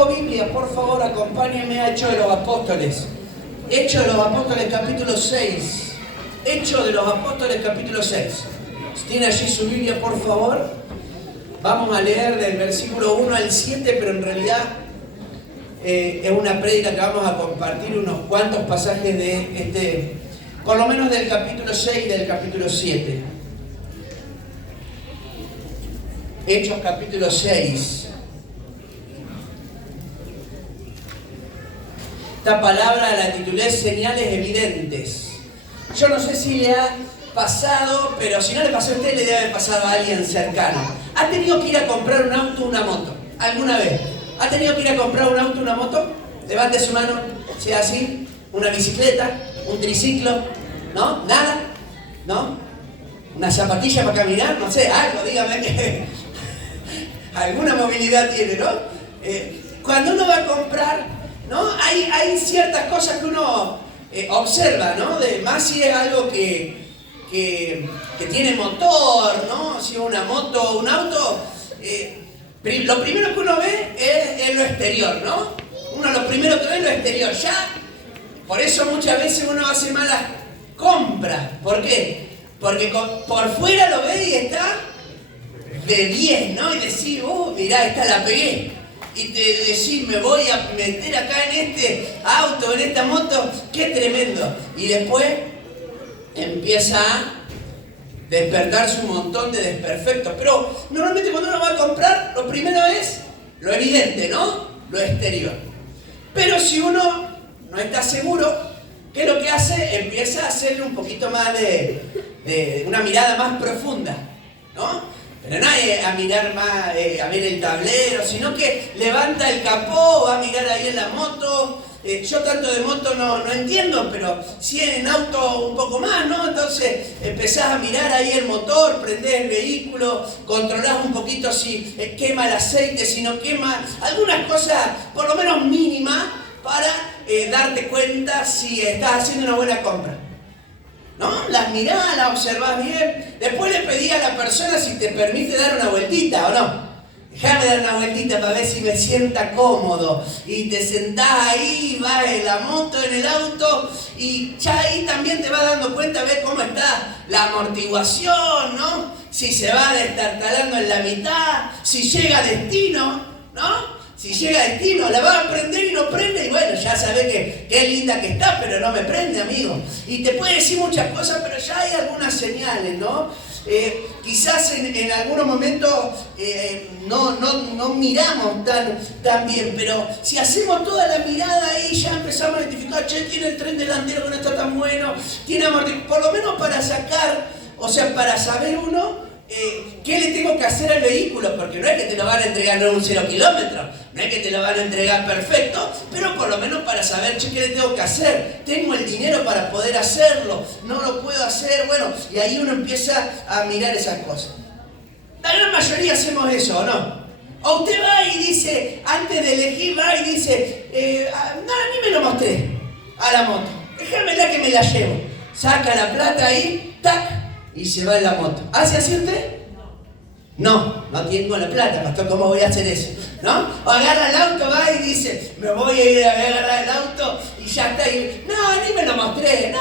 trajo Biblia, por favor, acompáñenme a Hechos de los Apóstoles. Hechos de los Apóstoles, capítulo 6. Hechos de los Apóstoles, capítulo 6. Si tiene allí su Biblia, por favor. Vamos a leer del versículo 1 al 7, pero en realidad es una prédica que vamos a compartir unos cuantos pasajes de por lo menos del capítulo 6 y del capítulo 7. Hechos capítulo 6. Esta palabra la titulé Señales Evidentes. Yo no sé si le ha pasado, pero si no le pasó a usted, le debe haber pasado a alguien cercano. ¿Ha tenido que ir a comprar un auto o una moto? ¿Alguna vez? ¿Ha tenido que ir a comprar un auto o una moto? Levante su mano, sea así. ¿Una bicicleta? ¿Un triciclo? ¿No? ¿Nada? ¿No? ¿Una zapatilla para caminar? No sé, algo, dígame que alguna movilidad tiene, ¿no? Cuando uno va a comprar, ¿no? Hay ciertas cosas que uno observa, ¿no? Más si es algo que tiene motor, ¿no? Si es una moto o un auto, lo primero que uno ve es lo exterior, ¿no? Uno lo primero que ve es lo exterior. Ya, por eso muchas veces uno hace malas compras. ¿Por qué? Porque por fuera lo ve y está de 10, ¿no? Y decís, mirá, esta la pegué. Y te decís, me voy a meter acá en este auto, en esta moto, qué tremendo. Y después empieza a despertarse un montón de desperfectos. Pero normalmente cuando uno va a comprar, lo primero es lo evidente, ¿no? Lo exterior. Pero si uno no está seguro, ¿qué es lo que hace? Empieza a hacerle un poquito más de una mirada más profunda, ¿no? Pero no es a mirar más, a ver el tablero, sino que levanta el capó, va a mirar ahí en la moto. Yo tanto de moto no entiendo, pero si en auto un poco más, ¿no? Entonces empezás a mirar ahí el motor, prendés el vehículo, controlás un poquito si quema el aceite, si no quema, algunas cosas por lo menos mínimas para darte cuenta si estás haciendo una buena compra. ¿No? Las mirás, las observás bien. Después le pedí a la persona si te permite dar una vueltita o no. Déjame dar una vueltita para ver si me sienta cómodo. Y te sentás ahí, vas en la moto, en el auto, y ya ahí también te vas dando cuenta, ves cómo está la amortiguación, ¿no? Si se va destartalando en la mitad, si llega a destino, ¿no? Si llega a destino, la va a prender y no prende, y bueno, ya sabés que qué linda que está, pero no me prende, amigo. Y te puede decir muchas cosas, pero ya hay algunas señales, ¿no? Quizás en algunos momentos no miramos tan bien, pero si hacemos toda la mirada ahí, ya empezamos a identificar, che, tiene el tren delantero que no está tan bueno, tiene amortiguador, por lo menos para sacar, o sea, para saber uno, ¿qué le tengo que hacer al vehículo? Porque no es que te lo van a entregar no en un 0 kilómetro, no es que te lo van a entregar perfecto, pero por lo menos para saber, che, ¿qué le tengo que hacer? ¿Tengo el dinero para poder hacerlo? ¿No lo puedo hacer? Bueno, y ahí uno empieza a mirar esas cosas. La gran mayoría hacemos eso, ¿o no? O usted va y dice, antes de elegir, va y dice, no, ni me lo mostré a la moto, déjamela que me la llevo. Saca la plata ahí, tac, y se va en la moto. ¿Hace así usted? No tengo la plata, pastor, ¿cómo voy a hacer eso? ¿No? O agarra el auto, va y dice, me voy a ir a agarrar el auto y ya está. Y, no, ni me lo mostré,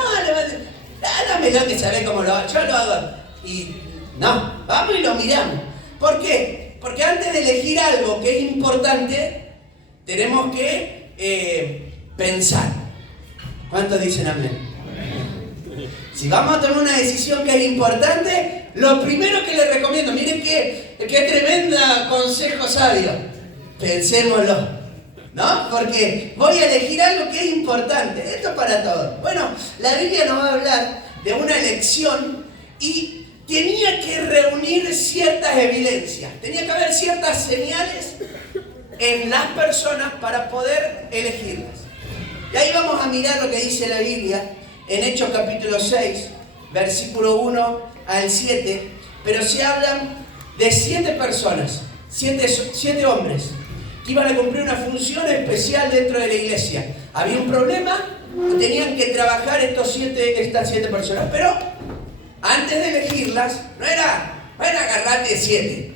dámelo que sabe cómo lo hago, yo lo hago. Y no, vamos y lo miramos. ¿Por qué? Porque antes de elegir algo que es importante, tenemos que pensar. ¿Cuántos dicen amén? Si vamos a tomar una decisión que es importante, lo primero que les recomiendo, miren qué tremenda consejo sabio, pensémoslo, ¿no? Porque voy a elegir algo que es importante, esto es para todos. Bueno, la Biblia nos va a hablar de una elección y tenía que reunir ciertas evidencias, tenía que haber ciertas señales en las personas para poder elegirlas. Y ahí vamos a mirar lo que dice la Biblia. En Hechos capítulo 6, versículo 1 al 7, pero se hablan de 7 personas, 7 hombres, que iban a cumplir una función especial dentro de la iglesia. Había un problema, tenían que trabajar estas 7 personas, pero antes de elegirlas, no era agarrarte 7.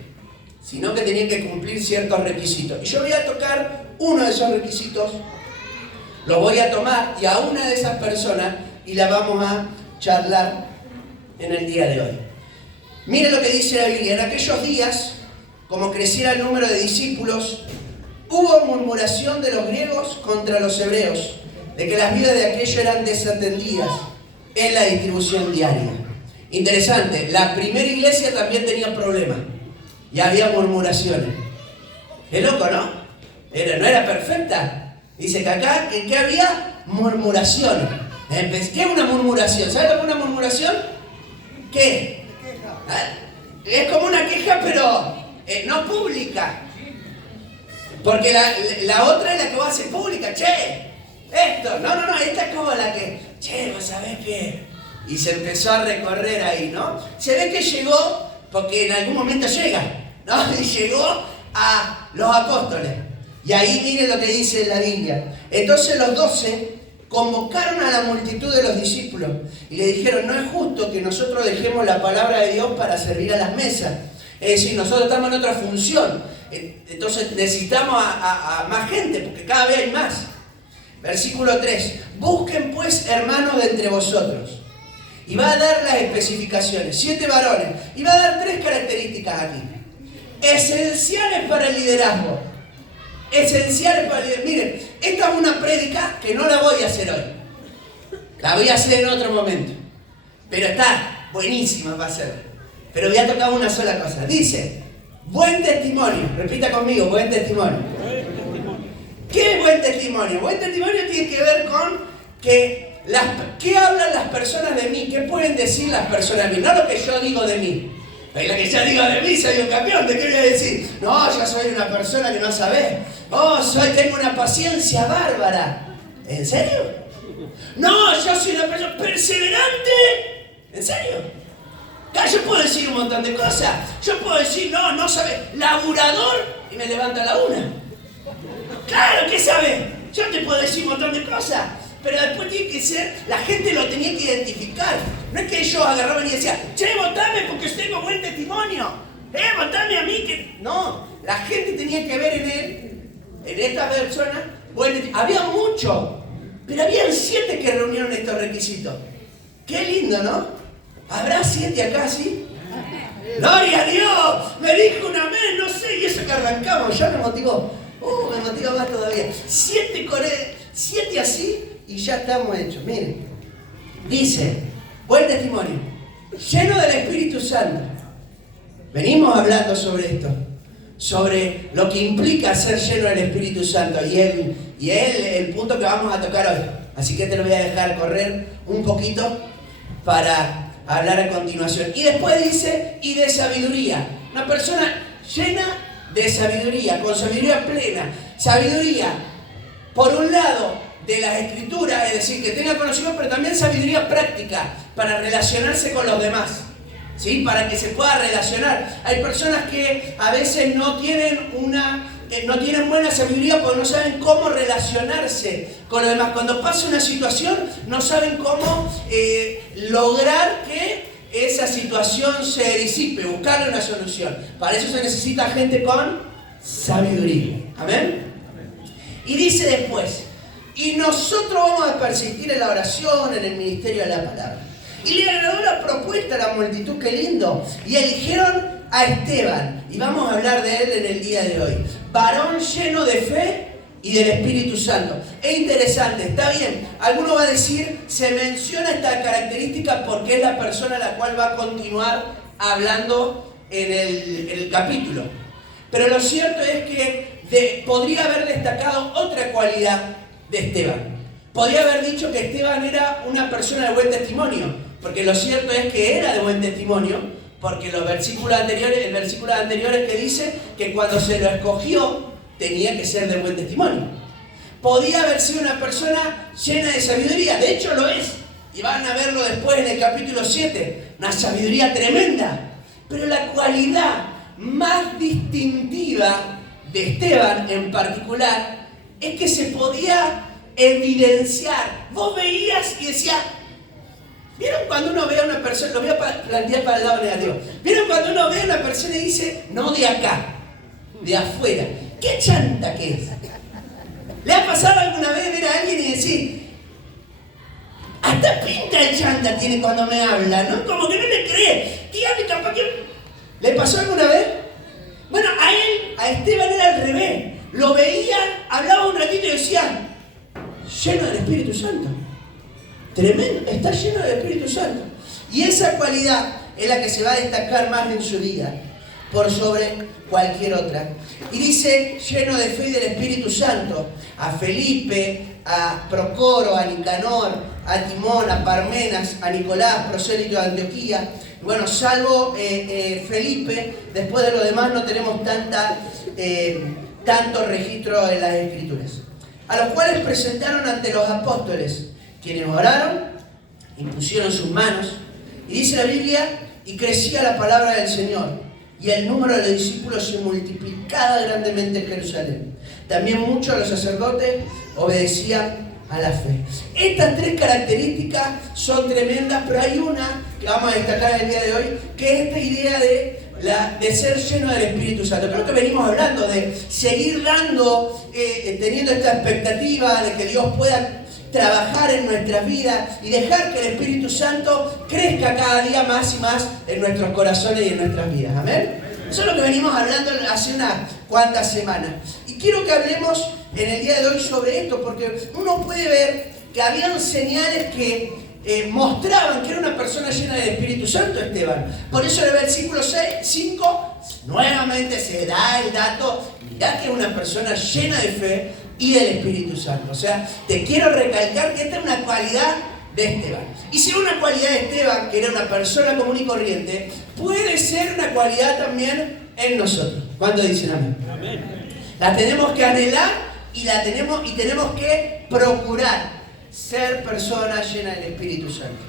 sino que tenían que cumplir ciertos requisitos. Y yo voy a tocar uno de esos requisitos, lo voy a tomar y a una de esas personas y la vamos a charlar en el día de hoy. Mire lo que dice la Biblia. En aquellos días, como creciera el número de discípulos, hubo murmuración de los griegos contra los hebreos, de que las viudas de aquello eran desatendidas en la distribución diaria. Interesante, la primera iglesia también tenía problemas y había murmuraciones. Es loco, ¿no? No era perfecta. Dice que acá, ¿qué había? Murmuraciones. ¿Qué es una murmuración? ¿Sabes lo que es una murmuración? ¿Qué? Es como una queja, pero no pública. Porque la otra es la que va a hacer pública. Che, esto. No, esta es como la que, che, vos sabés qué. Y se empezó a recorrer ahí, ¿no? Se ve que llegó, porque en algún momento llega, ¿no? Y llegó a los apóstoles. Y ahí miren lo que dice la Biblia. Entonces los 12 convocaron a la multitud de los discípulos y le dijeron, no es justo que nosotros dejemos la palabra de Dios para servir a las mesas. Es decir, nosotros estamos en otra función. Entonces necesitamos a más gente, porque cada vez hay más. Versículo 3. Busquen pues hermanos de entre vosotros. Y va a dar las especificaciones. 7 varones. Y va a dar 3 características aquí. Esenciales para el liderazgo. Esenciales para el liderazgo. Miren, esta es una prédica que no la voy a hacer hoy. La voy a hacer en otro momento. Pero está buenísima para hacerla. Pero voy a tocar una sola cosa. Dice, buen testimonio. Repita conmigo, buen testimonio. ¿Qué es buen testimonio? Buen testimonio tiene que ver con que ¿qué hablan las personas de mí? ¿Qué pueden decir las personas de mí? No lo que yo digo de mí. Lo que yo digo de mí, soy un campeón. ¿De qué voy a decir? No, yo soy una persona que no sabe. Tengo una paciencia bárbara. ¿En serio? No, yo soy una persona perseverante. ¿En serio? Yo puedo decir un montón de cosas. Yo puedo decir, no sabe, laburador, y me levanto a la 1. Claro que sabe. Yo te puedo decir un montón de cosas. Pero después tiene que ser, la gente lo tenía que identificar. No es que ellos agarraban y decían, che, votame porque yo tengo buen testimonio. Votame a mí que... No, la gente tenía que ver en él, en esta persona, buen testimonio. Había mucho, pero habían 7 que reunieron estos requisitos. Qué lindo, ¿no? ¿Habrá 7 acá, sí? ¡Gloria a Dios! Me dijo un amén, no sé, y eso que arrancamos, ya me motivó. Me motiva más todavía. 7 así y ya estamos hechos. Miren, dice, buen testimonio, lleno del Espíritu Santo. Venimos hablando sobre esto, sobre lo que implica ser lleno del Espíritu Santo y el punto que vamos a tocar hoy. Así que te lo voy a dejar correr un poquito para hablar a continuación. Y después dice, y de sabiduría. Una persona llena de sabiduría, con sabiduría plena. Sabiduría, por un lado, de las Escrituras, es decir, que tenga conocimiento, pero también sabiduría práctica para relacionarse con los demás, ¿sí? Para que se pueda relacionar. Hay personas que a veces no tienen buena sabiduría porque no saben cómo relacionarse con los demás. Cuando pasa una situación, no saben cómo lograr que esa situación se disipe, buscarle una solución. Para eso se necesita gente con sabiduría. ¿Amén? Y dice después, y nosotros vamos a persistir en la oración, en el ministerio de la palabra. Y le agradó la propuesta a la multitud, qué lindo. Y eligieron a Esteban, y vamos a hablar de él en el día de hoy. Varón lleno de fe y del Espíritu Santo. Es interesante, está bien. Alguno va a decir, se menciona esta característica porque es la persona a la cual va a continuar hablando en el capítulo. Pero lo cierto es que podría haber destacado otra cualidad de Esteban. Podría haber dicho que Esteban era una persona de buen testimonio, porque lo cierto es que era de buen testimonio, porque el versículo anterior es que dice que cuando se lo escogió tenía que ser de buen testimonio. Podía haber sido una persona llena de sabiduría, de hecho lo es, y van a verlo después en el capítulo 7, una sabiduría tremenda. Pero la cualidad más distintiva de Esteban en particular es que se podía evidenciar. Vos veías y decías, ¿vieron cuando uno ve a una persona? Lo voy a plantear para el lado negativo. ¿Vieron cuando uno ve a una persona y dice, no de acá? de afuera. ¿Qué chanta que es? ¿Le ha pasado alguna vez ver a alguien y decir, hasta pinta de chanta tiene cuando me habla, ¿no? Como que no le cree. Dígame, capaz que... ¿Le pasó alguna vez? Bueno, a Esteban era al revés. Lo veía, hablaba un ratito y decía, lleno del Espíritu Santo. Tremendo, está lleno del Espíritu Santo. Y esa cualidad es la que se va a destacar más en su vida, por sobre cualquier otra. Y dice, lleno de fe y del Espíritu Santo, a Felipe, a Procoro, a Nicanor, a Timón, a Parmenas, a Nicolás, prosélito de Antioquía. Bueno, salvo Felipe, después de lo demás no tenemos tanto registro en las Escrituras. A los cuales presentaron ante los apóstoles, quienes oraron, impusieron sus manos, y dice la Biblia, y crecía la palabra del Señor, y el número de los discípulos se multiplicaba grandemente en Jerusalén. También muchos de los sacerdotes obedecían a la fe. Estas tres características son tremendas, pero hay una que vamos a destacar el día de hoy, que es esta idea de ser lleno del Espíritu Santo. Creo que venimos hablando de seguir teniendo esta expectativa de que Dios pueda trabajar en nuestras vidas y dejar que el Espíritu Santo crezca cada día más y más en nuestros corazones y en nuestras vidas. ¿Amén? Eso es lo que venimos hablando hace unas cuantas semanas. Y quiero que hablemos en el día de hoy sobre esto, porque uno puede ver que habían señales que mostraban que era una persona llena del Espíritu Santo, Esteban. Por eso en el versículo 5, nuevamente se da el dato, mirá que es una persona llena de fe y del Espíritu Santo. O sea, te quiero recalcar que esta es una cualidad de Esteban. Y si es una cualidad de Esteban, que era una persona común y corriente, puede ser una cualidad también en nosotros. ¿Cuántos dicen amén? Amén. La tenemos que anhelar y tenemos que procurar ser personas llenas del Espíritu Santo.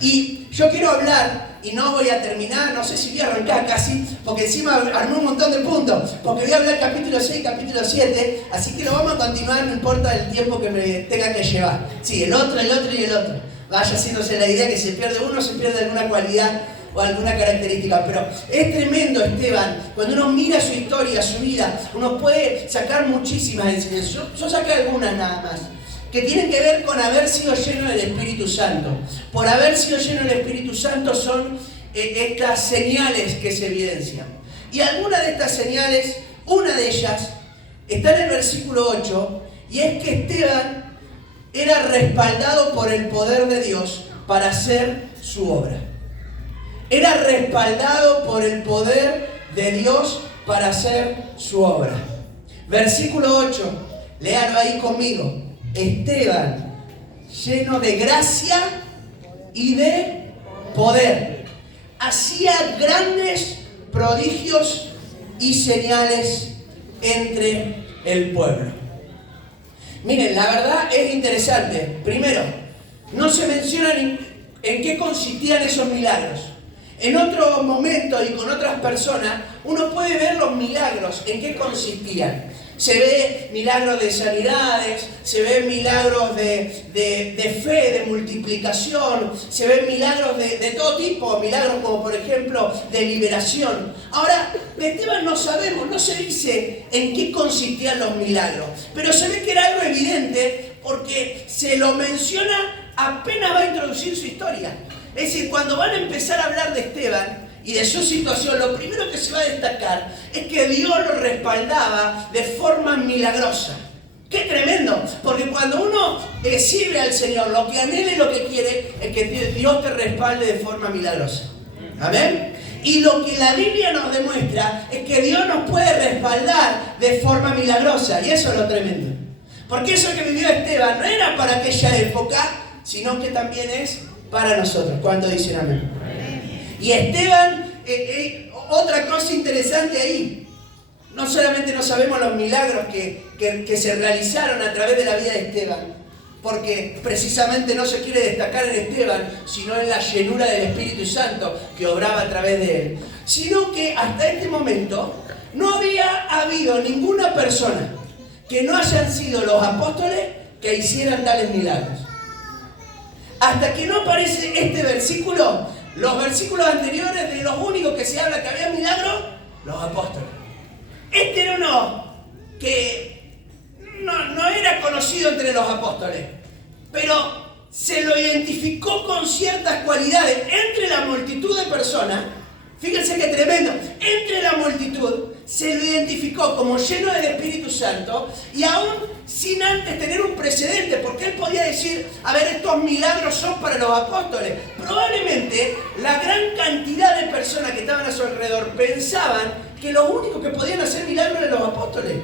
Y yo quiero hablar, y no voy a terminar, no sé si voy a arrancar casi, porque encima armé un montón de puntos, porque voy a hablar capítulo 6 y capítulo 7, así que lo vamos a continuar, no importa el tiempo que me tenga que llevar. Sí, el otro y el otro. Vaya haciéndose la idea que se pierde uno, se pierde alguna cualidad o alguna característica, pero es tremendo, Esteban, cuando uno mira su historia, su vida, uno puede sacar muchísimas enseñanzas. Yo saqué algunas nada más, que tienen que ver con haber sido lleno del Espíritu Santo. Por haber sido lleno del Espíritu Santo son estas señales que se evidencian. Y algunas de estas señales, una de ellas, está en el versículo 8, y es que Esteban era respaldado por el poder de Dios para hacer su obra. Era respaldado por el poder de Dios para hacer su obra. Versículo 8, léalo ahí conmigo. Esteban, lleno de gracia y de poder, hacía grandes prodigios y señales entre el pueblo. Miren, la verdad es interesante. Primero, no se menciona en qué consistían esos milagros. En otros momentos y con otras personas, uno puede ver los milagros, en qué consistían. Se ve milagros de sanidades, se ven milagros de fe, de multiplicación, se ven milagros de todo tipo, milagros como por ejemplo de liberación. Ahora, de Esteban no sabemos, no se dice en qué consistían los milagros, pero se ve que era algo evidente porque se lo menciona apenas va a introducir su historia. Es decir, cuando van a empezar a hablar de Esteban y de su situación, lo primero que se va a destacar es que Dios lo respaldaba de forma milagrosa. ¡Qué tremendo! Porque cuando uno sirve al Señor, lo que anhela y lo que quiere es que Dios te respalde de forma milagrosa. ¿Amén? Y lo que la Biblia nos demuestra es que Dios nos puede respaldar de forma milagrosa. Y eso es lo tremendo. Porque eso que vivió Esteban no era para aquella época, sino que también es para nosotros. ¿Cuántos dicen amén? Y Esteban, otra cosa interesante ahí, no solamente no sabemos los milagros que se realizaron a través de la vida de Esteban, porque precisamente no se quiere destacar en Esteban, sino en la llenura del Espíritu Santo que obraba a través de él, sino que hasta este momento no había habido ninguna persona que no hayan sido los apóstoles que hicieran tales milagros. Hasta que no aparece este versículo, los versículos anteriores, de los únicos que se habla que había milagros, los apóstoles. Este era uno que no era conocido entre los apóstoles, pero se lo identificó con ciertas cualidades entre la multitud de personas. Fíjense qué tremendo. Entre la multitud se lo identificó como lleno del Espíritu Santo y aún sin antes tener un precedente, porque él podía decir, a ver, estos milagros son para los apóstoles. Probablemente la gran cantidad de personas que estaban a su alrededor pensaban que los únicos que podían hacer milagros eran los apóstoles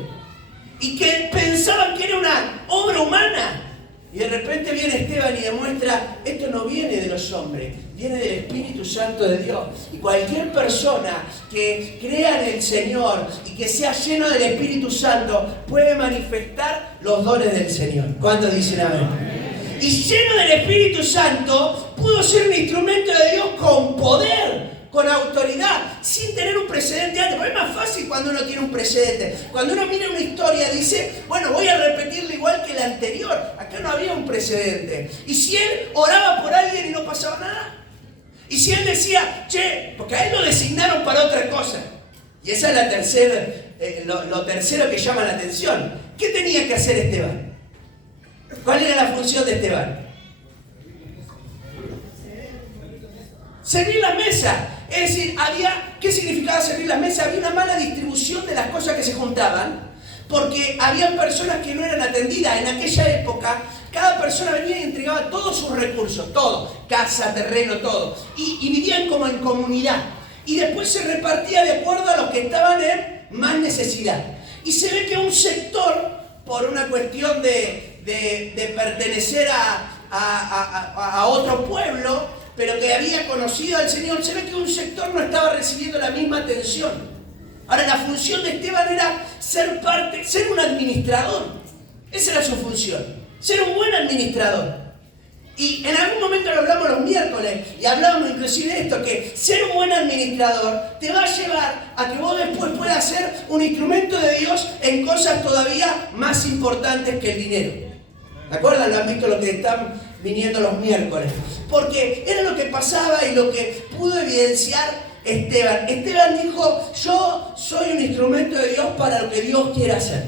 y que pensaban que era una obra humana. Y de repente viene Esteban y demuestra, esto no viene de los hombres, viene del Espíritu Santo de Dios. Y cualquier persona que crea en el Señor y que sea lleno del Espíritu Santo puede manifestar los dones del Señor. ¿Cuántos dicen amén? Y lleno del Espíritu Santo pudo ser un instrumento de Dios con poder, con autoridad, sin tener un precedente antes. Porque es más fácil cuando uno tiene un precedente. Cuando uno mira una historia dice, bueno, voy a repetirla igual que la anterior. Acá no había un precedente. Y si él oraba por alguien y no pasaba nada. Y si él decía, che, porque a él lo designaron para otra cosa. Y esa es la tercera, lo tercero que llama la atención. ¿Qué tenía que hacer Esteban? ¿Cuál era la función de Esteban? Servir la mesa. Es decir, ¿qué significaba servir la mesa? Había una mala distribución de las cosas que se juntaban, porque había personas que no eran atendidas. En aquella época, cada persona venía y entregaba todos sus recursos, todo, casa, terreno, todo. Y vivían como en comunidad. Y después se repartía de acuerdo a los que estaban en más necesidad. Y se ve que un sector, por una cuestión de pertenecer a otro pueblo, pero que había conocido al Señor, se ve que un sector no estaba recibiendo la misma atención. Ahora, la función de Esteban era ser un administrador. Esa era su función, ser un buen administrador. Y en algún momento lo hablamos los miércoles, y hablábamos inclusive de esto, que ser un buen administrador te va a llevar a que vos después puedas ser un instrumento de Dios en cosas todavía más importantes que el dinero. ¿De acuerdo? ¿Lo han visto lo que están viniendo los miércoles? Porque era lo que pasaba y lo que pudo evidenciar Esteban. Esteban dijo, yo soy un instrumento de Dios para lo que Dios quiere hacer.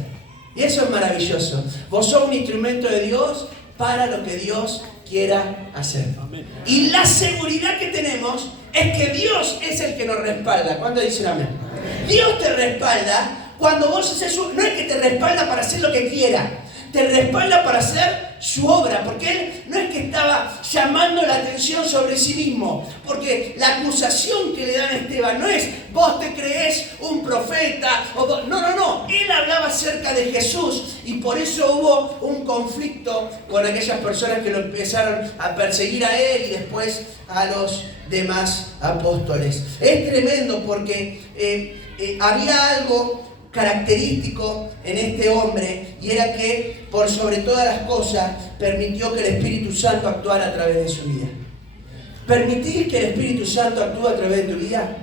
Y eso es maravilloso. Vos sos un instrumento de Dios para lo que Dios quiera hacer. Amén. Y la seguridad que tenemos es que Dios es el que nos respalda. ¿Cuándo dicen amén? Amén. Dios te respalda cuando vos haces no es que te respalda para hacer lo que quiera. Te respalda para hacer su obra, porque él no es que estaba llamando la atención sobre sí mismo, porque la acusación que le dan a Esteban no es vos te creés un profeta, no, él hablaba acerca de Jesús y por eso hubo un conflicto con aquellas personas que lo empezaron a perseguir a él y después a los demás apóstoles. Es tremendo porque había algo característico en este hombre, y era que por sobre todas las cosas permitió que el Espíritu Santo actuara a través de su vida. ¿Permitís que el Espíritu Santo actúe a través de tu vida?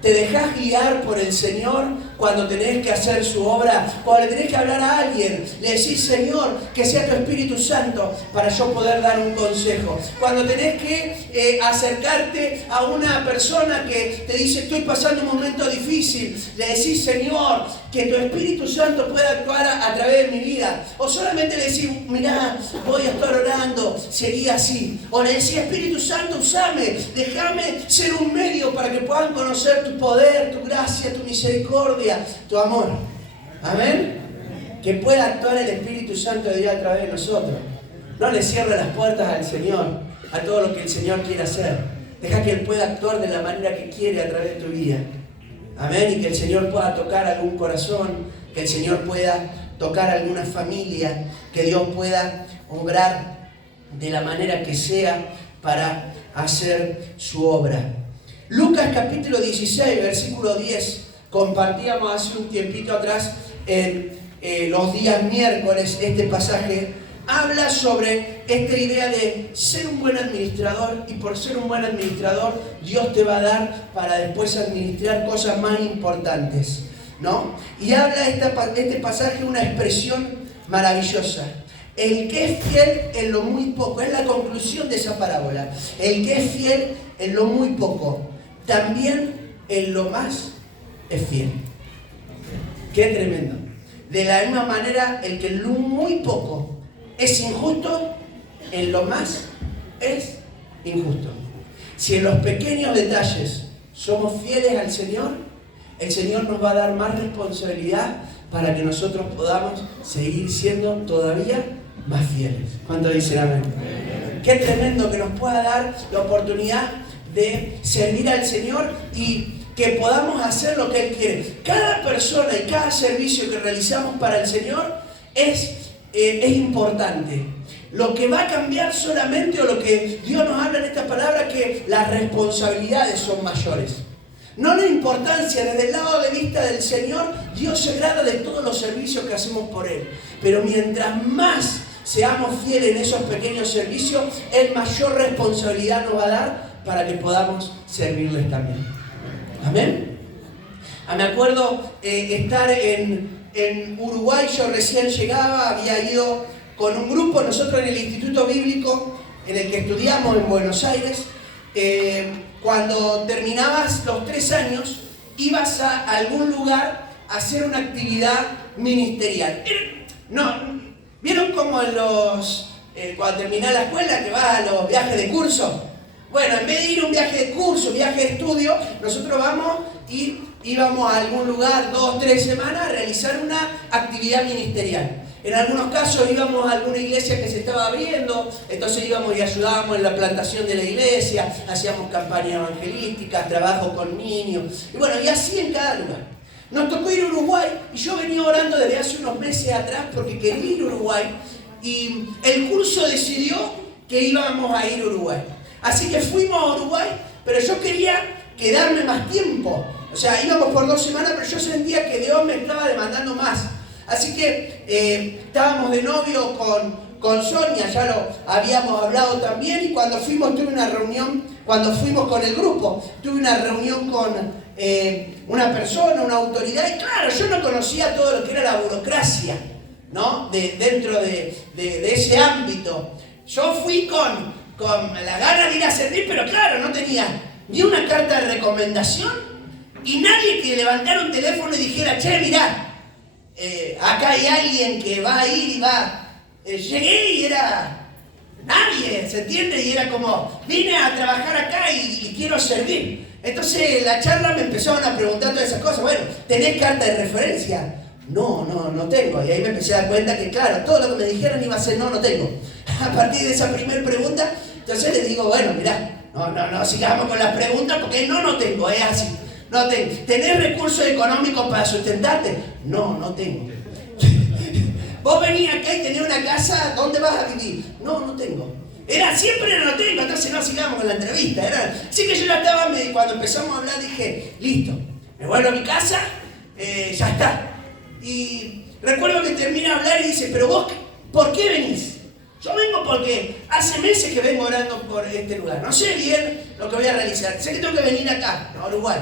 ¿Te dejás guiar por el Señor cuando tenés que hacer su obra? Cuando le tenés que hablar a alguien, le decís, Señor, que sea tu Espíritu Santo para yo poder dar un consejo. Cuando tenés que acercarte a una persona que te dice, estoy pasando un momento difícil, le decís, Señor, que tu Espíritu Santo pueda actuar a través de mi vida. O solamente le decís, mirá, voy a estar orando, seguí así. O le decís, Espíritu Santo, usame, déjame ser un medio para que puedan conocer tu poder, tu gracia, tu misericordia, tu amor. Amén. Que pueda actuar el Espíritu Santo de Dios a través de nosotros. No le cierre las puertas al Señor, a todo lo que el Señor quiere hacer. Deja que Él pueda actuar de la manera que quiere a través de tu vida. Amén. Y que el Señor pueda tocar algún corazón, que el Señor pueda tocar alguna familia, que Dios pueda obrar de la manera que sea para hacer su obra. Lucas capítulo 16, versículo 10, compartíamos hace un tiempito atrás en los días miércoles este pasaje. Habla sobre esta idea de ser un buen administrador, y por ser un buen administrador Dios te va a dar para después administrar cosas más importantes, ¿no? Y habla este pasaje una expresión maravillosa. El que es fiel en lo muy poco, es la conclusión de esa parábola. El que es fiel en lo muy poco, también en lo más es fiel. Qué tremendo. De la misma manera, el que en lo muy poco es injusto, en lo más es injusto. Si en los pequeños detalles somos fieles al Señor, el Señor nos va a dar más responsabilidad para que nosotros podamos seguir siendo todavía más fieles. ¿Cuánto dicen amén? Qué tremendo que nos pueda dar la oportunidad de servir al Señor y que podamos hacer lo que Él quiere. Cada persona y cada servicio que realizamos para el Señor es importante. Lo que va a cambiar solamente, o lo que Dios nos habla en esta palabra, que las responsabilidades son mayores. No la importancia, desde el lado de vista del Señor, Dios se agrada de todos los servicios que hacemos por Él. Pero mientras más seamos fieles en esos pequeños servicios, Él mayor responsabilidad nos va a dar para que podamos servirles también. Amén. Me acuerdo estar en Uruguay, yo recién llegaba, había ido con un grupo, nosotros en el Instituto Bíblico en el que estudiamos en Buenos Aires, cuando terminabas los 3 años, ibas a algún lugar a hacer una actividad ministerial. ¿Vieron como cuando terminás la escuela que vas a los viajes de curso? Bueno, en vez de ir a un viaje de curso, viaje de estudio, nosotros íbamos a algún lugar 2 o 3 semanas a realizar una actividad ministerial. En algunos casos íbamos a alguna iglesia que se estaba abriendo, entonces íbamos y ayudábamos en la plantación de la iglesia, hacíamos campañas evangelísticas, trabajo con niños, y bueno, y así en cada lugar. Nos tocó ir a Uruguay, y yo venía orando desde hace unos meses atrás porque quería ir a Uruguay, y el curso decidió que íbamos a ir a Uruguay. Así que fuimos a Uruguay, pero yo quería quedarme más tiempo. O sea, íbamos por 2 semanas, pero yo sentía que Dios me estaba demandando más. Así que estábamos de novio con Sonia, ya lo habíamos hablado también, y cuando fuimos con el grupo, tuve una reunión con una persona, una autoridad, y claro, yo no conocía todo lo que era la burocracia, ¿no? Dentro de ese ámbito. Yo fui con la gana de ir a servir, pero claro, no tenía ni una carta de recomendación y nadie que levantara un teléfono y dijera, che, mirá, acá hay alguien que va a ir y va. Llegué y era nadie, ¿se entiende? Y era como, vine a trabajar acá y quiero servir. Entonces la charla me empezaron a preguntar todas esas cosas. Bueno, ¿tenés carta de referencia? No tengo. Y ahí me empecé a dar cuenta que, claro, todo lo que me dijeron iba a ser no tengo. A partir de esa primera pregunta, entonces les digo, bueno, mirá, no sigamos con las preguntas porque no tengo, es así. No tengo. ¿Tenés recursos económicos para sustentarte? No tengo. Vos venís acá y tenés una casa, ¿dónde vas a vivir? No tengo. Siempre no tengo, entonces no sigamos con la entrevista. Así que yo ya estaba, cuando empezamos a hablar dije, listo, me vuelvo a mi casa, ya está. Y recuerdo que termina de hablar y dice, pero vos, ¿por qué venís? Yo vengo porque hace meses que vengo orando por este lugar. No sé bien lo que voy a realizar. Sé que tengo que venir acá, a Uruguay.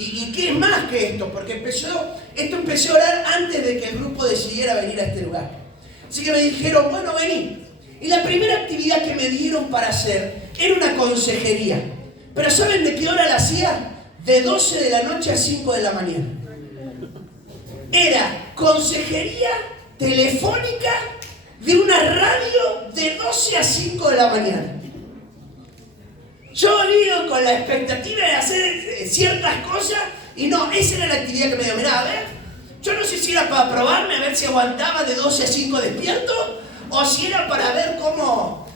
¿Y qué es más que esto? Porque empecé a orar antes de que el grupo decidiera venir a este lugar. Así que me dijeron, bueno, vení. Y la primera actividad que me dieron para hacer era una consejería. Pero ¿saben de qué hora la hacía? De 12 de la noche a 5 de la mañana. Era consejería telefónica de una radio de 12 a 5 de la mañana. Yo iba con la expectativa de hacer ciertas cosas y no, esa era la actividad que me dio. Mirá, a ver, yo no sé si era para probarme, a ver si aguantaba de 12 a 5 despierto o si era para ver cómo...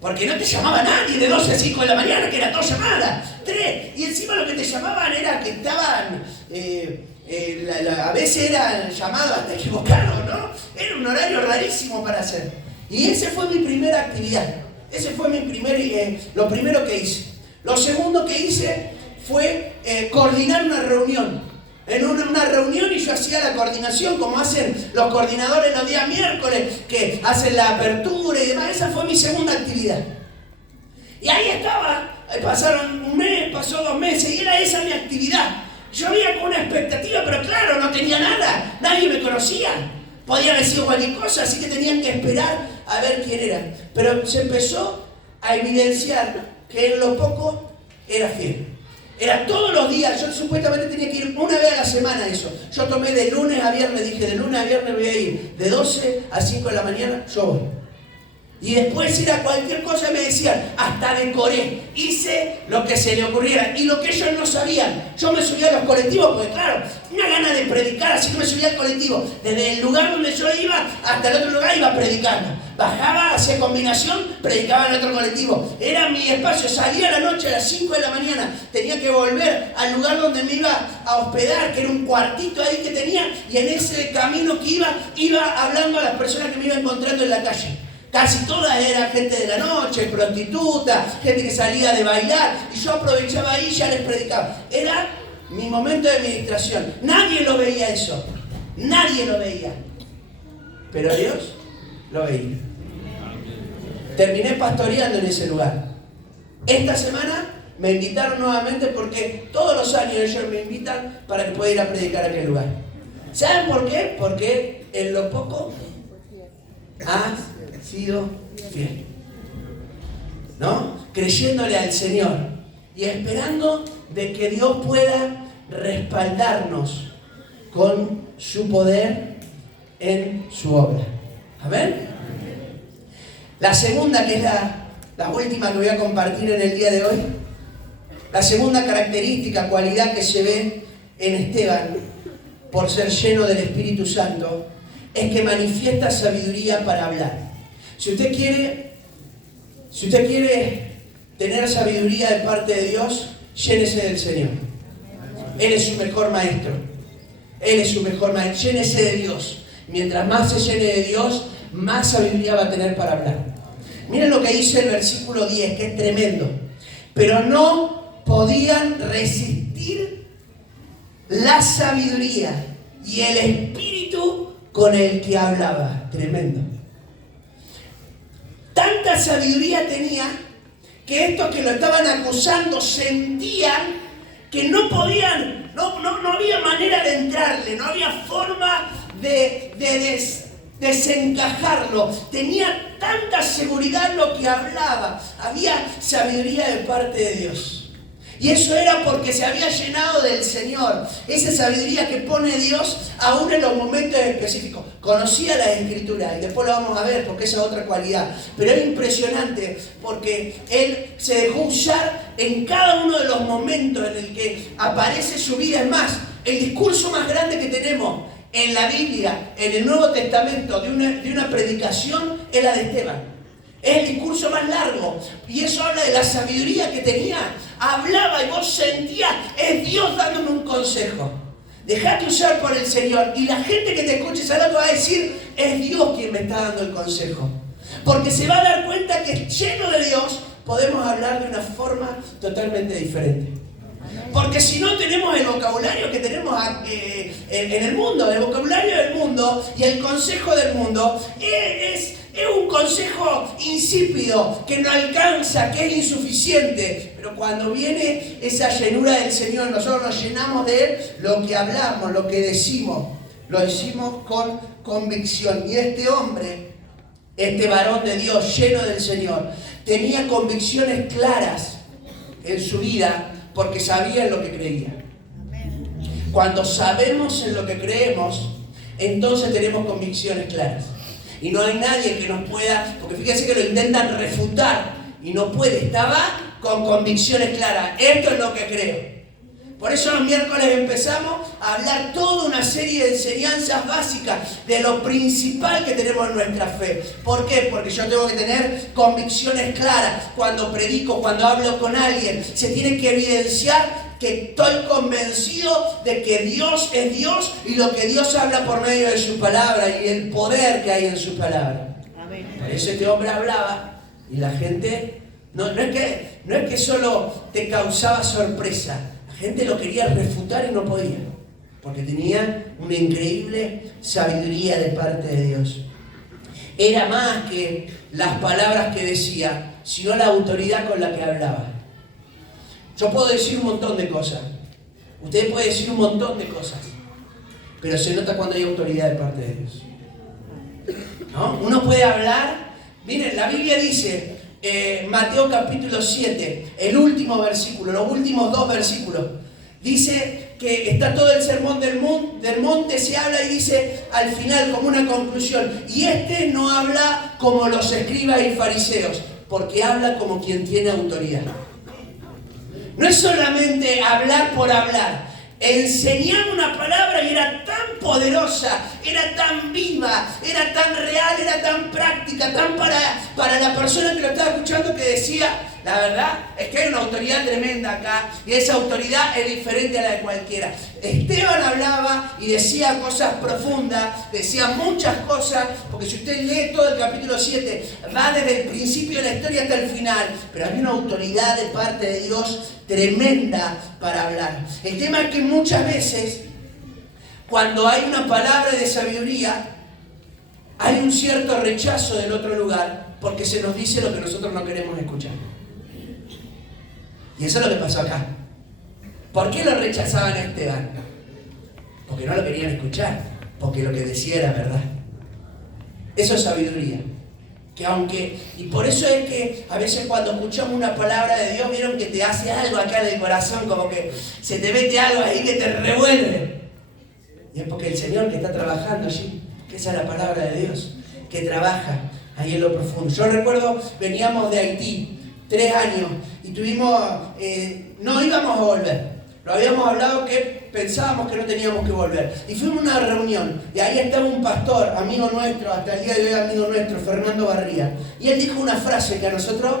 porque no te llamaba nadie de 12 a 5 de la mañana, que eran 2 llamadas, 3, y encima lo que te llamaban era que estaban... a veces eran llamados hasta equivocados, ¿no? Era un horario rarísimo para hacer. Y esa fue mi primera actividad. Ese fue lo primero que hice. Lo segundo que hice fue coordinar una reunión. En una reunión, y yo hacía la coordinación como hacen los coordinadores los días miércoles, que hacen la apertura y demás. Esa fue mi segunda actividad. Y ahí estaba, pasaron un mes, pasó 2 meses, y era esa mi actividad. Yo había con una expectativa, pero claro, no tenía nada, nadie me conocía. Podía haber sido cualquier cosa, así que tenían que esperar a ver quién era. Pero se empezó a evidenciar que en lo poco era fiel. Era todos los días. Yo supuestamente tenía que ir una vez a la semana eso. Yo tomé de lunes a viernes, dije de lunes a viernes voy a ir. De 12 a 5 de la mañana yo voy. Y después era cualquier cosa, me decían, hasta decoré, hice lo que se le ocurriera. Y lo que ellos no sabían, yo me subía a los colectivos, porque claro, una gana de predicar, así que me subía al colectivo. Desde el lugar donde yo iba hasta el otro lugar iba predicando. Bajaba, hacía combinación, predicaba en otro colectivo. Era mi espacio, salía a la noche a las 5 de la mañana, tenía que volver al lugar donde me iba a hospedar, que era un cuartito ahí que tenía, y en ese camino que iba hablando a las personas que me iba encontrando en la calle. Casi todas eran gente de la noche, prostituta, gente que salía de bailar, y yo aprovechaba ahí y ya les predicaba. Era mi momento de administración. Nadie lo veía eso. Nadie lo veía. Pero Dios lo veía. Terminé pastoreando en ese lugar. Esta semana me invitaron nuevamente porque todos los años ellos me invitan para que pueda ir a predicar a aquel lugar. ¿Saben por qué? Porque en lo poco has sido fiel, ¿no? Creyéndole al Señor y esperando de que Dios pueda respaldarnos con su poder en su obra. ¿Amén? La segunda, que es la última que voy a compartir en el día de hoy, la segunda característica, cualidad que se ve en Esteban por ser lleno del Espíritu Santo, es que manifiesta sabiduría para hablar. Si usted quiere tener sabiduría de parte de Dios, llénese del Señor. Él es su mejor maestro. Él es su mejor maestro. Llénese de Dios. Mientras más se llene de Dios, más sabiduría va a tener para hablar. Miren lo que dice el versículo 10, que es tremendo. Pero no podían resistir la sabiduría y el espíritu con el que hablaba. Tremendo. Tanta sabiduría tenía que estos que lo estaban acusando sentían que no podían, no había manera de entrarle, no había forma de desencajarlo. Tenía tanta seguridad en lo que hablaba. Había sabiduría de parte de Dios. Y eso era porque se había llenado del Señor. Esa sabiduría que pone Dios aún en los momentos específicos. Conocía las Escrituras y después lo vamos a ver porque esa es otra cualidad. Pero es impresionante porque Él se dejó usar en cada uno de los momentos en el que aparece su vida. Es más, el discurso más grande que tenemos en la Biblia, en el Nuevo Testamento, de una predicación, es la de Esteban. Es el discurso más largo. Y eso habla de la sabiduría que tenía. Hablaba y vos sentías, es Dios dándome un consejo. Dejate usar por el Señor. Y la gente que te escuche esa te va a decir, es Dios quien me está dando el consejo. Porque se va a dar cuenta que lleno de Dios podemos hablar de una forma totalmente diferente. Porque si no tenemos el vocabulario que tenemos en el mundo, el vocabulario del mundo y el consejo del mundo es un consejo insípido, que no alcanza, que es insuficiente. Pero cuando viene esa llenura del Señor, nosotros nos llenamos de Él, lo que hablamos, lo que decimos, lo decimos con convicción. Y este hombre, este varón de Dios lleno del Señor, tenía convicciones claras en su vida porque sabía en lo que creía. Cuando sabemos en lo que creemos, entonces tenemos convicciones claras. Y no hay nadie que nos pueda, porque fíjense que lo intentan refutar y no puede, estaba con convicciones claras. Esto es lo que creo. Por eso los miércoles empezamos a hablar toda una serie de enseñanzas básicas de lo principal que tenemos en nuestra fe. ¿Por qué? Porque yo tengo que tener convicciones claras. Cuando predico, cuando hablo con alguien, se tiene que evidenciar que estoy convencido de que Dios es Dios y lo que Dios habla por medio de su palabra y el poder que hay en su palabra. Amén. Por eso este hombre hablaba y la gente, no es que solo te causaba sorpresa, la gente lo quería refutar y no podía, porque tenía una increíble sabiduría de parte de Dios. Era más que las palabras que decía, sino la autoridad con la que hablaba. Yo puedo decir un montón de cosas. Usted puede decir un montón de cosas. Pero se nota cuando hay autoridad de parte de Dios. ¿No? Uno puede hablar. Miren, la Biblia dice Mateo capítulo 7, el último versículo, los últimos 2 versículos. Dice que está todo el sermón del monte, se habla y dice al final como una conclusión, y este no habla como los escribas y fariseos, porque habla como quien tiene autoridad. No es solamente hablar por hablar. Enseñaba una palabra y era tan poderosa, era tan viva, era tan real, era tan práctica, tan para la persona que lo estaba escuchando, que decía, la verdad es que hay una autoridad tremenda acá y esa autoridad es diferente a la de cualquiera. Esteban hablaba y decía cosas profundas, decía muchas cosas, porque si usted lee todo el capítulo 7, va desde el principio de la historia hasta el final, pero hay una autoridad de parte de Dios tremenda para hablar. El tema es que muchas veces, cuando hay una palabra de sabiduría, hay un cierto rechazo del otro lugar, porque se nos dice lo que nosotros no queremos escuchar. Y eso es lo que pasó acá. ¿Por qué lo rechazaban a Esteban? Porque no lo querían escuchar, porque lo que decía era verdad. Eso es sabiduría. Y por eso es que a veces cuando escuchamos una palabra de Dios, vieron que te hace algo acá en el corazón, como que se te mete algo ahí que te revuelve. Y es porque el Señor que está trabajando allí, que esa es la palabra de Dios, que trabaja ahí en lo profundo. Yo recuerdo, veníamos de Haití, 3 años, y no íbamos a volver. Lo habíamos hablado que pensábamos que no teníamos que volver. Y fuimos a una reunión, y ahí estaba un pastor, amigo nuestro, hasta el día de hoy amigo nuestro, Fernando Barría. Y él dijo una frase que a nosotros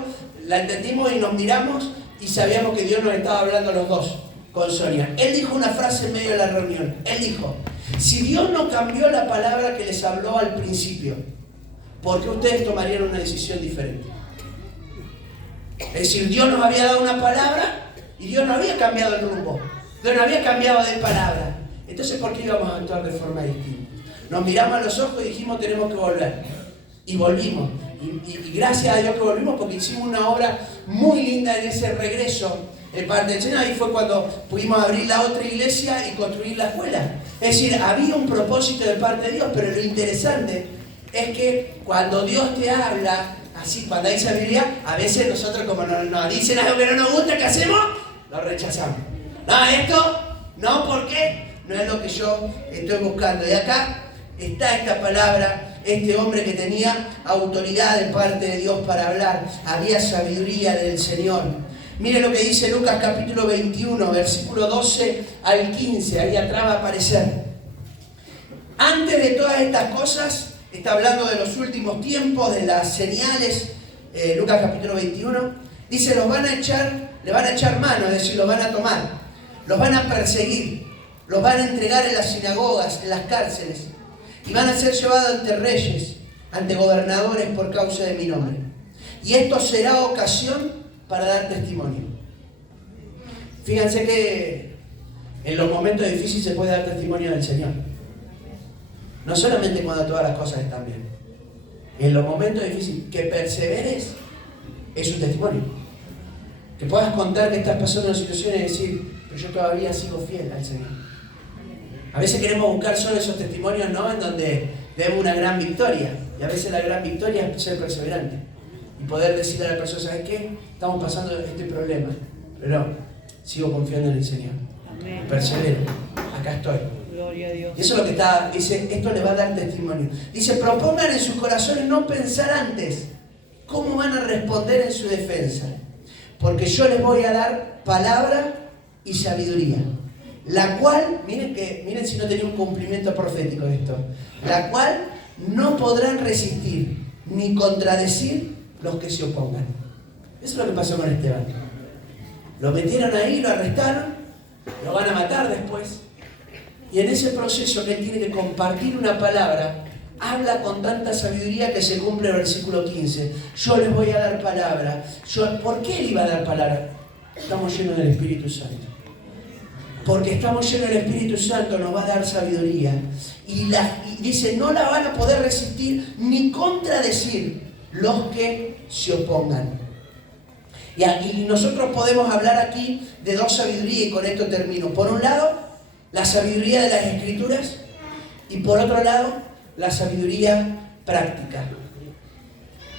la entendimos y nos miramos y sabíamos que Dios nos estaba hablando a los dos, con Sonia. Él dijo una frase en medio de la reunión. Él dijo, si Dios no cambió la palabra que les habló al principio, ¿por qué ustedes tomarían una decisión diferente? Es decir, Dios nos había dado una palabra y Dios no había cambiado el rumbo. Dios no había cambiado de palabra. Entonces, ¿por qué íbamos a actuar de forma distinta? Nos miramos a los ojos y dijimos, tenemos que volver. Y volvimos. Y gracias a Dios que volvimos, porque hicimos una obra muy linda en ese regreso de parte del Señor. Ahí fue cuando pudimos abrir la otra iglesia y construir la escuela. Es decir, había un propósito de parte de Dios, pero lo interesante es que cuando Dios te habla, así, cuando hay sabiduría, a veces nosotros, como nos dicen algo que no nos gusta, ¿qué hacemos? Lo rechazamos. No, esto, no, ¿por qué? No es lo que yo estoy buscando. Y acá está esta palabra, este hombre que tenía autoridad de parte de Dios para hablar, había sabiduría del Señor. Mire lo que dice Lucas capítulo 21, versículo 12 al 15, ahí atrás va a aparecer. Antes de todas estas cosas, está hablando de los últimos tiempos, de las señales, Lucas capítulo 21, dice, le van a echar mano, es decir, los van a tomar, los van a perseguir, los van a entregar en las sinagogas, en las cárceles, y van a ser llevados ante reyes, ante gobernadores por causa de mi nombre. Y esto será ocasión para dar testimonio. Fíjense que en los momentos difíciles se puede dar testimonio del Señor. No solamente cuando todas las cosas están bien. En los momentos difíciles, que perseveres es un testimonio. Que puedas contar que estás pasando una situación y decir, pero yo todavía sigo fiel al Señor. A veces queremos buscar solo esos testimonios, ¿no?, en donde vemos una gran victoria. Y a veces la gran victoria es ser perseverante. Y poder decirle a la persona, ¿sabes qué? Estamos pasando este problema, pero sigo confiando en el Señor. Amén. Persevero. Acá estoy. Gloria a Dios. Y eso es lo que dice, esto le va a dar testimonio. Dice, propongan en sus corazones no pensar antes cómo van a responder en su defensa. Porque yo les voy a dar palabra y sabiduría. La cual, miren si no tenía un cumplimiento profético de esto, la cual no podrán resistir ni contradecir los que se opongan. Eso es lo que pasó con Esteban. Lo metieron ahí, lo arrestaron, lo van a matar después. Y en ese proceso que él tiene que compartir una palabra, habla con tanta sabiduría que se cumple el versículo 15. Yo les voy a dar palabra. ¿Por qué él iba a dar palabra? Estamos llenos del Espíritu Santo. Porque estamos llenos del Espíritu Santo, nos va a dar sabiduría. Y dice, no la van a poder resistir ni contradecir los que se opongan. Y nosotros podemos hablar aquí de 2 sabidurías y con esto termino. Por un lado, la sabiduría de las Escrituras y por otro lado, la sabiduría práctica.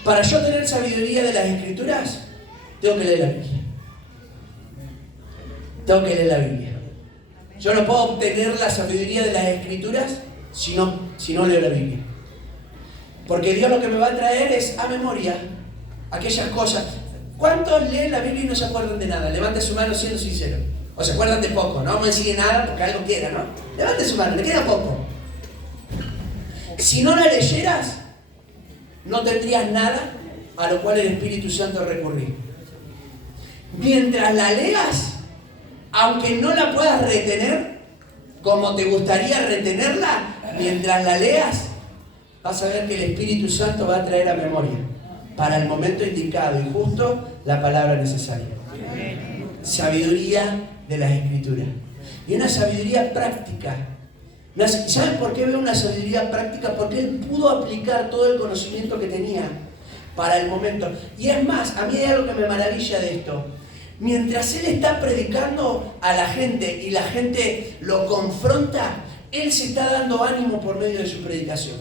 Para yo tener sabiduría de las Escrituras, tengo que leer la Biblia. Tengo que leer la Biblia. Yo no puedo obtener la sabiduría de las Escrituras si no leo la Biblia. Porque Dios lo que me va a traer es a memoria aquellas cosas. ¿Cuántos leen la Biblia y no se acuerdan de nada? Levante su mano siendo sincero. O se acuerdan de poco, no me sigue nada porque algo queda, ¿no? Levante su mano, le queda poco. Si no la leyeras, no tendrías nada a lo cual el Espíritu Santo recurrir. Mientras la leas, aunque no la puedas retener como te gustaría retenerla, mientras la leas, vas a ver que el Espíritu Santo va a traer a memoria para el momento indicado y justo la palabra necesaria. Sabiduría de las Escrituras. Y una sabiduría práctica. ¿Saben por qué veo una sabiduría práctica? Porque él pudo aplicar todo el conocimiento que tenía para el momento. Y es más, a mí hay algo que me maravilla de esto. Mientras él está predicando a la gente y la gente lo confronta, él se está dando ánimo por medio de su predicación.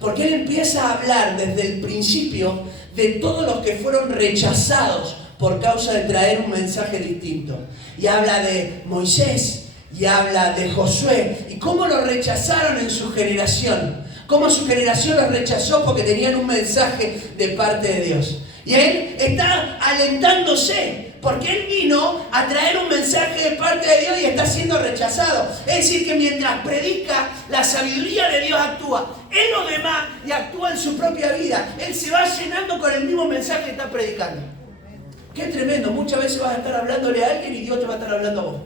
Porque él empieza a hablar desde el principio de todos los que fueron rechazados por causa de traer un mensaje distinto. Y habla de Moisés, y habla de Josué, y cómo lo rechazaron en su generación. Cómo su generación los rechazó porque tenían un mensaje de parte de Dios. Y él está alentándose, porque él vino a traer un mensaje de parte de Dios y está siendo rechazado. Es decir, que mientras predica, la sabiduría de Dios actúa en los demás y actúa en su propia vida. Él se va llenando con el mismo mensaje que está predicando. Qué tremendo, muchas veces vas a estar hablándole a alguien y Dios te va a estar hablando a vos.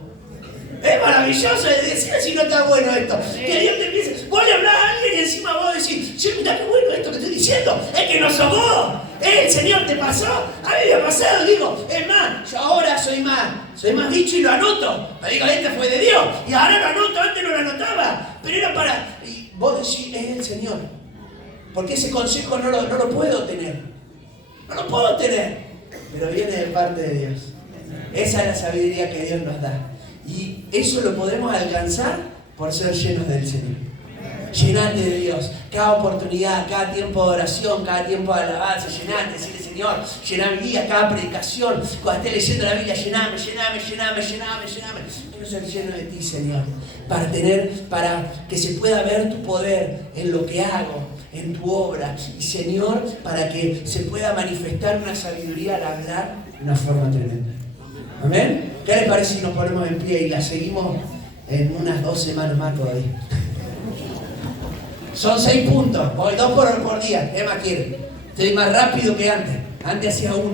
Es maravilloso decir si no está bueno esto. Que Dios te empiece, vos le hablás a alguien y encima vos decís, che, mirá qué bueno esto que estoy diciendo. Es que no sos vos, el Señor te pasó. A mí me ha pasado, digo, es más, yo ahora soy más bicho y lo anoto. Me digo, este fue de Dios. Y ahora lo anoto, antes no lo anotaba. Pero era para, y vos decís, es el Señor. Porque ese consejo no lo puedo tener. No lo puedo tener. Pero viene de parte de Dios. Esa es la sabiduría que Dios nos da. Y eso lo podemos alcanzar por ser llenos del Señor. Llenate de Dios. Cada oportunidad, cada tiempo de oración, cada tiempo de alabanza, llenate, decirle Señor, llená mi vida, cada predicación. Cuando esté leyendo la Biblia, llename. Quiero ser lleno de ti, Señor. Para que se pueda ver tu poder en lo que hago, en tu obra. Y Señor, para que se pueda manifestar una sabiduría al hablar de una forma tremenda. ¿Amén? ¿Qué les parece si nos ponemos en pie y la seguimos en unas 2 semanas más todavía? Son 6 puntos, voy 2 por día. ¿Qué más quieren? Estoy más rápido que antes. Antes hacía 1.